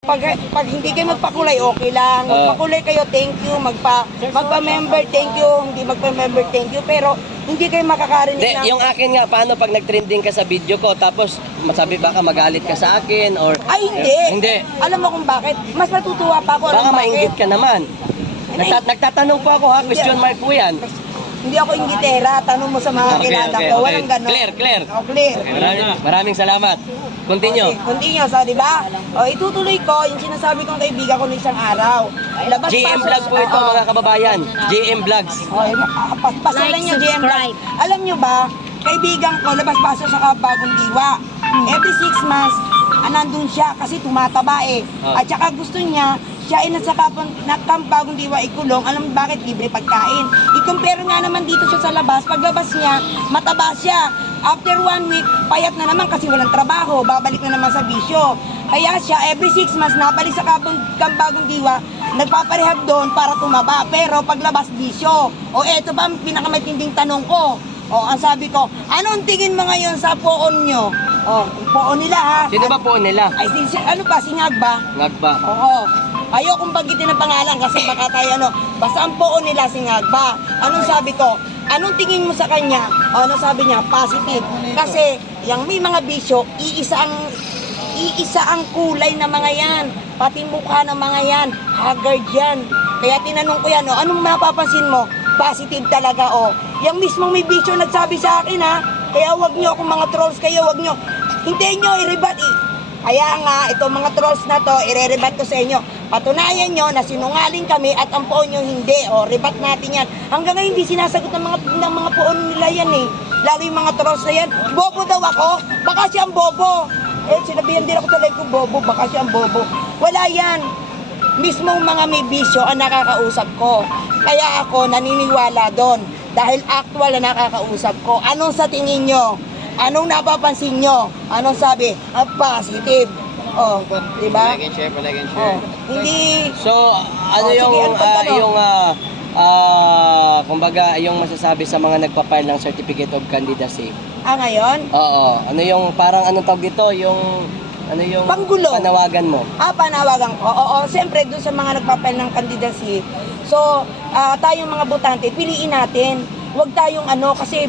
Pag hindi kayo magpakulay, okay lang. Magpakulay kayo, thank you. Magpa-member, thank you. Hindi magpa-member, thank you. Pero hindi kayo makakarinig Hindi, yung akin nga, paano pag nag-trending ka sa video ko, tapos masabi baka magalit ka sa akin, or... Ay, hindi. Hindi. Alam mo kung bakit? Mas matutuwa pa ako. Baka Alam bakit? mainggit ka naman. Nagtatanong po ako ha, question mark po yan. Hindi ako inggitera. Tanong mo sa mga kilala ko. Walang ganon. Clear. Oh, clear. Maraming salamat. Continue. Okay, continue. So, di ba? O, itutuloy ko yung sinasabi kong kaibigan ko ng isang araw. GM Vlog po ito, mga kababayan. GM Vlogs. Pasalan niyo GM Vlog. Alam niyo ba, kaibigan ko, labas-paso sa Kabagong Diwa. Every 6 months, nandun siya kasi tumataba eh. At saka gusto niya, siya ay nasa Kabagong Diwa ikulong. Alam mo bakit? Libre pagkain. I-compare nga naman dito siya sa labas. Paglabas niya, mataba siya. After 1 week, payat na naman kasi walang trabaho. Babalik na naman sa bisyo. Kaya siya, every 6 months, nabalik sa Kabagong Diwa, nagpaparehab doon para tumaba. Pero paglabas, bisyo. O eto ba ang pinakamatinding tanong ko? O, ang sabi ko, anong tingin mo ngayon sa poon nyo? O, poon nila ha. Sino ba po nila? Ay, ano ba? Singag ba? Ngagba. Oo. Ayokong banggitin ang pangalan kasi baka tayo basta ang poon nila Singagba. Anong sabi ko? Anong tingin mo sa kanya? O, anong sabi niya? Positive. Kasi, yung may mga bisyo, iisa ang kulay na mga yan. Pati mukha ng mga yan. Haggard yan. Kaya tinanong ko yan, anong mapapansin mo? Positive talaga, Yung mismong may bisyo nagsabi sa akin, ha? Kaya wag nyo, kung mga trolls kayo, wag nyo. Hintayin nyo, i-rebat, Kaya nga, itong mga trolls na to, i-rebat ko sa inyo. Patunayan nyo na sinungaling kami at ang poon nyo hindi. Rebat natin yan. Hanggang ngayon, hindi sinasagot ng mga poon nila yan, Lalo yung mga trolls na yan. Bobo daw ako. Baka siyang bobo. Sinabihan din ako sa live ko, bobo. Baka siyang bobo. Wala yan. Mismong mga may bisyo ang nakakausap ko. Kaya ako naniniwala doon. Dahil actual na nakakausap ko. Anong sa tingin nyo? Anong napapansin nyo? Anong sabi? Positive. Di ba? Like and share. Hindi. So, ano yung, sige, ano pa tanong? kumbaga, yung masasabi sa mga nagpa-file ng Certificate of Candidacy? Ngayon? Oo. Ano yung, parang anong tawag ito? Ano yung Panggulo. panawagan mo? Panawagan ko. Oo, siyempre doon sa mga nagpapail ng candidacy. So, tayong mga botante, piliin natin. Huwag tayong kasi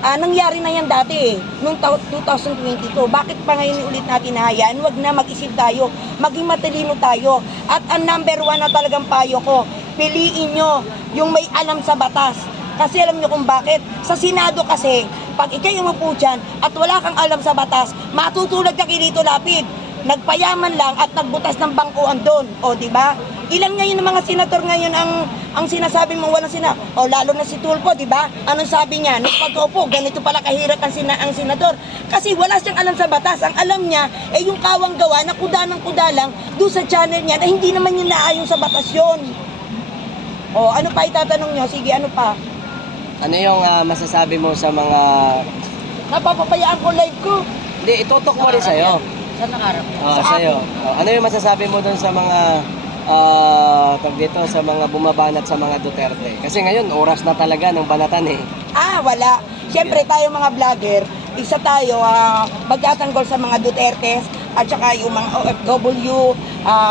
nangyari na yan dati noong 2022. Bakit pa ngayon ulit natin nahayaan? Huwag na, mag-isip tayo. Maging matalino tayo. At ang number 1 na talagang payo ko, piliin nyo yung may alam sa batas. Kasi alam nyo kung bakit? Sa Senado kasi, pag ikay umupo dyan at wala kang alam sa batas, matutulad ka kay Lito Lapid. Nagpayaman lang at nagbutas ng bangkuan doon. di ba? Ilang ngayon ng mga senator ngayon ang sinasabi mo walang lalo na si Tulfo, di ba? Anong sabi niya? Nung pag-upo, ganito pala kahirap ang senador. Kasi wala siyang alam sa batas. Ang alam niya ay yung kawang gawa na kuda ng kuda lang doon sa channel niya na hindi naman yung naayon sa batas yun. Ano pa itatanong niyo? Sige, ano pa? Ano yung masasabi mo sa mga... Napapapayaan ko live ko. Hindi, itutok mo rin sa'yo. Saan nakarap? Sa'yo. Ano yung masasabi mo dun sa mga... sa mga bumabanat sa mga Duterte? Kasi ngayon, oras na talaga ng banatan Wala. Siyempre tayo mga vlogger, isa tayo magtatanggol sa mga Dutertes at saka yung mga OFW,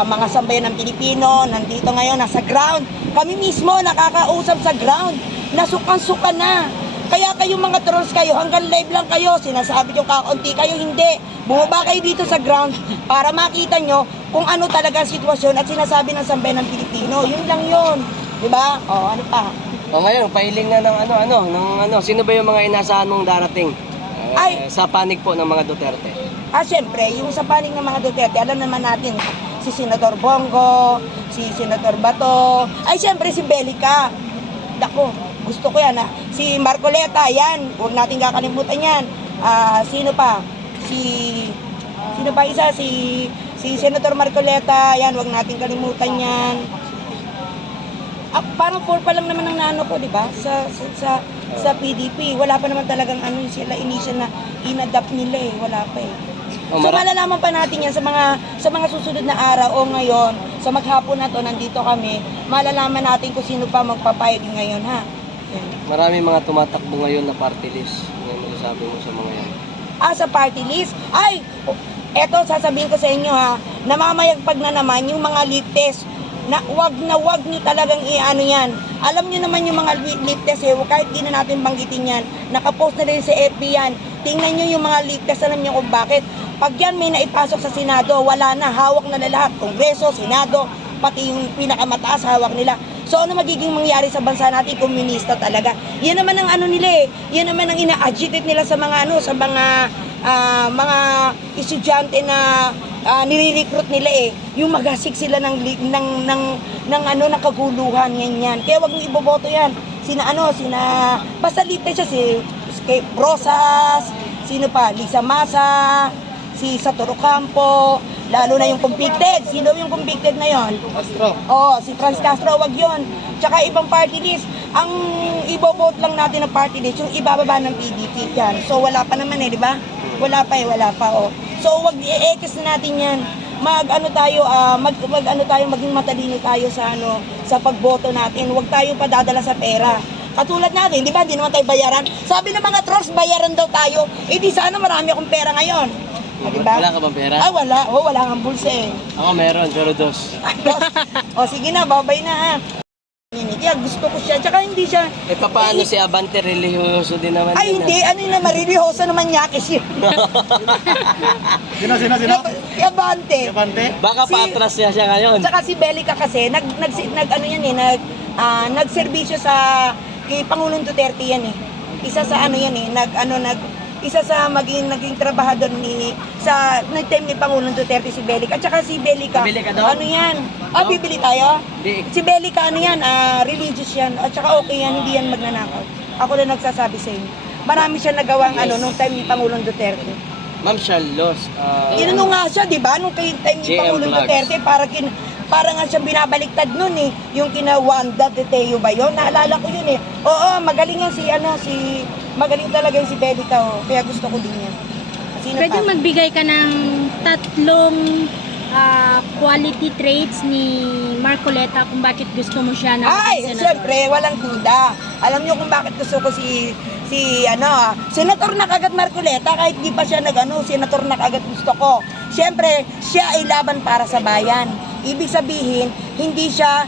mga sambayan ng Pilipino, nandito ngayon, nasa ground. Kami mismo nakakausap sa ground. Nasukan-sukan na. Kaya kayo mga trolls kayo, hanggang live lang kayo, sinasabi nyo kakaunti kayo, hindi. Bumaba kayo dito sa ground para makita nyo kung ano talaga ang sitwasyon at sinasabi ng sambayan ng Pilipino. Yun lang yun. Diba? Ano pa? Ngayon, pailing na ng sino ba yung mga inaasahan mong darating? Sa panig po ng mga Duterte? Siyempre, yung sa panig ng mga Duterte, alam naman natin, si Senador Bongo, si Senador Bato, siyempre si Belica. Dako, gusto ko yan Si Marcoleta, yan, huwag natin kakalimutan yan. Sino pa? Sino pa isa? Si Senator Marcoleta, yan, huwag natin kalimutan yan. Parang 4 pa lang naman ang naano ko, di ba? Sa PDP, wala pa naman talagang sila initial na inadapt nila wala pa So malalaman pa natin yan sa mga susunod na araw o ngayon, sa maghapon na to, nandito kami, malalaman natin kung sino pa magpapayag ngayon Maraming mga tumatakbo ngayon na party list. Ano masasabi mo sa mga yan? Sa party list? Eto, sasabihin ko sa inyo ha, namamayagpag na naman yung mga lip test na wag nyo talagang i-ano yan. Alam nyo naman yung mga lip test kahit di na natin banggitin yan. Nakapost na rin sa FB yan. Tingnan nyo yung mga lip test, alam nyo kung bakit. Pag yan may naipasok sa Senado, wala na, hawak na lahat. Kongreso, Senado, pati yung pinakamataas, hawak nila. So ano magiging mangyari sa bansa natin? Komunista talaga. Yan naman ang ano nila Yan naman ang ina-agitate nila sa mga sa mga estudyante na nire-recruit nila yung magasik sila ng kaguluhan yan. Kaya wag niyo iboboto yan. Basta lite siya si Rosas, sino pa? Lisa Masa, si Satoru Campo, lalo na yung convicted. Sino yung convicted na yon? Castro. Si Franz Castro, wag yon. Tsaka ibang party list. Ang ibobote lang natin ng party list, yung ibababa ng PDP yan. So wala pa naman di ba? Wala pa. So wag i-ekis na natin yan. Maging matalino tayo sa pagboto natin. Wag tayo padadala sa pera. Katulad natin, di ba? Hindi naman tayo bayaran. Sabi ng mga trolls, bayaran daw tayo. Di sana marami akong pera ngayon. Diba? Wala ka bang pera? Wala. Wala kang bulsa Ako meron, pero dos. Sige na, babay na ha. Kaya gusto ko siya, tsaka hindi siya... Paano si Abante, religyoso din naman hindi, ano yung mariryoso naman niya kasi. Sino? Si Abante. Baka patras siya ngayon. Tsaka si Belica kasi, nagserbisyo sa kay Pangulong Duterte yan Isa sa isa sa naging trabahador nag-time ni Pangulong Duterte si Belica. At saka si Belica, bibili tayo? Di. Si Belica, religious yan. At saka okay yan, hindi yan magnanakaw. Ako na nagsasabi sa inyo. Marami siya nagawang nung time ni Pangulong Duterte. Ma'am Charlos. Inano nga siya, di ba? Nung time ni JM Pangulong Vlogs. Duterte, para nga siyang binabaliktad nun Yung kina Wanda de Teo ba yun? Naalala ko yun Oo, magaling yan magaling talaga yung si Belica Kaya gusto ko din yan. Sino Pwede pa? magbigay ka ng 3 quality traits ni Marcoleta kung bakit gusto mo siya na maging senador. Siyempre, walang duda. Alam niyo kung bakit gusto ko Senator na kagad Marcoleta, kahit di pa siya Senator na kagad gusto ko. Siyempre, siya ay laban para sa bayan. Ibig sabihin, hindi siya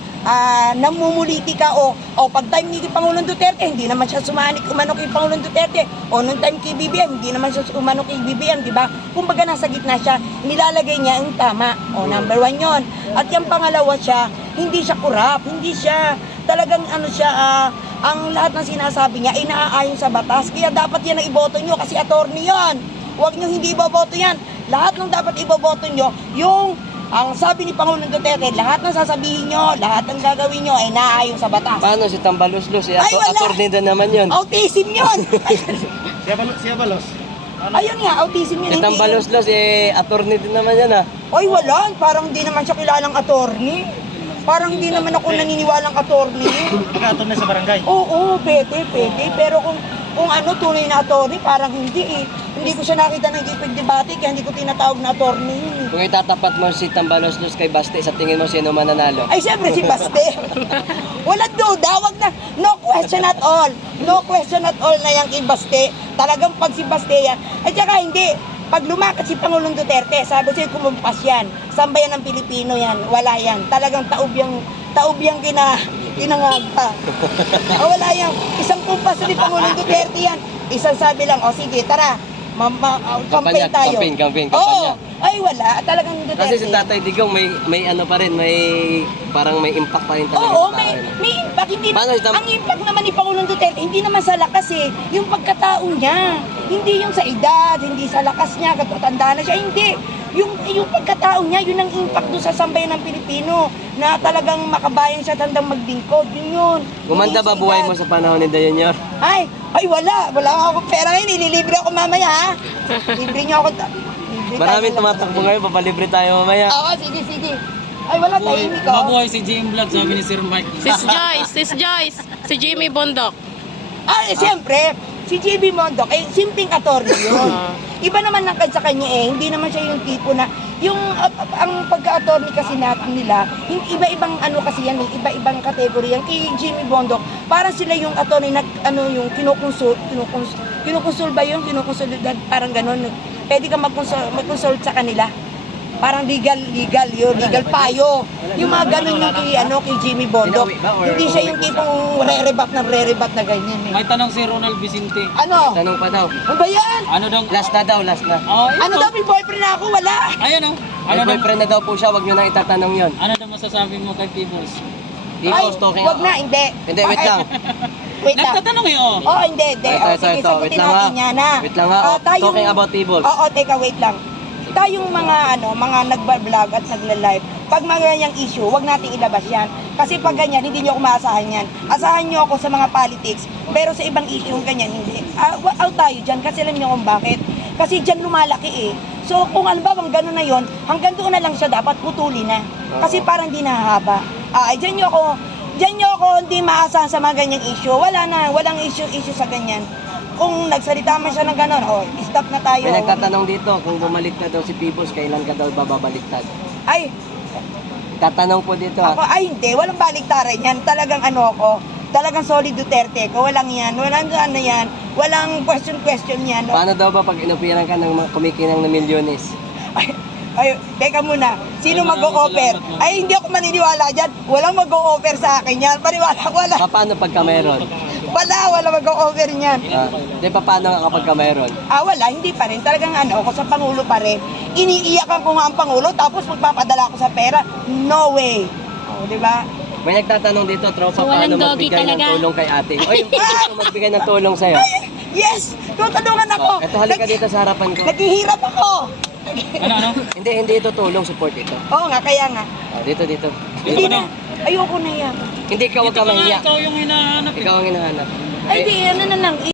namumulitika o pag time ni Pangulong Duterte, hindi naman siya umanok kay Pangulong Duterte. O nung time kay BBM, hindi naman siya umanok kay BBM, di ba? Kumbaga nasa gitna siya, nilalagay niya yung tama. Number 1 yon. At yung pangalawa siya, hindi siya kurap, hindi siya talagang ang lahat ng sinasabi niya ay naaayon sa batas. Kaya dapat yan ang iboto nyo kasi attorney yon. Huwag nyo hindi iboboto yan. Lahat ng dapat iboboto nyo, ang sabi ni Pangulong Duterte, lahat ng sasabihin nyo, lahat ng gagawin nyo ay naaayon sa batas. Paano si Tambaluslos? Wala. Attorney din naman yun. Autism yun! Siya balos. Ayun nga, autism yun. Si Tambaluslos, attorney din naman yan Wala. Parang hindi naman siya kilalang attorney. Parang hindi naman ako naniniwalang attorney. Pagka-attorney sa barangay. Oo, pwede. Pero kung tunay na attorney, parang hindi Hindi ko siya nakita ng ipag-debate, kaya hindi ko tinatawag na attorney yun Kung itatapat mo si Tambaluslos kay Baste, sa tingin mo sino mananalo? Ay, siyempre si Baste. Walang duda, wag na. No question at all. No question at all na yan kay Baste. Talagang pag si Baste yan. At saka hindi. Pag lumakat si Pangulong Duterte, sabi sa'yo kumumpas yan. Sambayan ng Pilipino yan. Wala yan. Talagang taob yung kinangagpa. Wala yan. Isang kumpas ni Pangulong Duterte yan. Isang sabi lang, sige, tara. Campaign tayo. Campaign. Oo. Ay, wala. Talagang Duterte. Kasi si Tatay Digong may ano pa rin, parang may impact pa rin talaga. Oo, sa may tao. impact. Paano Ang impact naman ni Pangulong Duterte, hindi naman sa lakas yung pagkatao niya. Hindi yung sa edad, hindi sa lakas niya, katanda na siya, hindi. Yung pagkatao niya, yun ang impact doon sa sambayan ng Pilipino na talagang makabayan siya tandang maglingkod. Yun. Gumanda ba buhay mo sa panahon ni Dayanyor? Ay, wala. Wala akong pera ngayon. Ililibre ako mamaya, ha? Libre niyo ako. Maraming tumatakbo ngayon, papalibre tayo mamaya. Sige. Ay, wala tahimik ako. Mabuhay si JM Vlog, sabi ni Sir Mike. Sis Joyce, si Jimmy Bondok. Siyempre, si JB Mondok, simpleng attorney yun. Iba naman ang sa kanya hindi naman siya yung tipo na, ang pagka-attorney kasi natin nila, iba-ibang kasi yan, iba-ibang kategory yan. Kay Jimmy Bondok, parang sila yung attorney na, yung kinukonsul ba yun? Kinukonsulidad, parang gano'n. pwede ka mag-consult sa kanila. Parang legal payo. Yung mga ganun yung kay Jimmy Bondok. Inawi ba or Hindi siya yung tipong re-rebat na ganyan eh. May tanong si Ronald Vicente. Ano? Tanong pa daw. Ano ba yan? Ano daw? Last na daw, last na. Oh, Ano daw, may boyfriend na ako? Wala. Ayan oh. May Ano daw? boyfriend na daw po siya, wag nyo na itatanong yun. Ano daw masasabi mo kay Tibos? Tibos, talking wag na, hindi. Hindi, wait lang. Wait lang. Nagtatanong eh oh. Oh, hindi. Oh, sige, Ito. Wait sagutin lang ha. natin yan ha. Wait lang ha. Talking about tables. Oo, teka, wait lang. Tayong mga nagba-vlog at nagla-live, pag mga ganyang issue, wag nating ilabas yan. Kasi pag ganyan, hindi nyo ako maasahan yan. Asahan nyo ako sa mga politics, pero sa ibang issue, ganyan, hindi. Out tayo dyan, kasi alam nyo kung bakit. Kasi dyan lumalaki eh. So kung ano ba, gano'n na yon, hanggang doon na lang siya dapat putuli na. Kasi parang di nahahaba. Dyan nyo ako hindi maasahan sa mga ganyang issue. Walang issue sa ganyan. Kung nagsalita man siya ng gano'n, stop na tayo. May nagtatanong dito, kung bumalik na daw si Pibos, kailan ka daw bababaliktad? Ay, Tatanong po dito ha. ako, hindi, walang baliktaran yan. Talagang talagang solid Duterte ko. Walang yan, walang ano yan, walang question yan. No? Paano daw ba pag inupiran ka ng mga kumikinang na milyones? Ay, teka muna, sino mag-o-offer? Ay, hindi ako maniniwala dyan. Walang mag-o-offer sa akin yan. Paniwala, wala. Paano pagka meron? Wala mag-o-offer niyan. Di pa paano nga kapag ka meron? Wala, hindi pa rin. Talagang ako sa Pangulo pa rin. Iniiyakan ko nga ang Pangulo, tapos magpapadala ako sa pera. No way. Di ba? May nagtatanong dito, tropa, So, walang paano doggy magbigay ng talaga? tulong kay ate? Oy, paano magbigay ng tulong sa'yo? Yes! Tutulungan ako! Ito, halika dito sa harapan ko. Naghihirap ako! Ano? Hindi ito tulong, support ito. Oo nga, kaya nga. Dito. Hindi na. Ayoko na yan. Hindi ka, wag ka mahiya. Ikaw yung hinahanap eh. Ikaw ang hinahanap. Ay, di, ano na lang.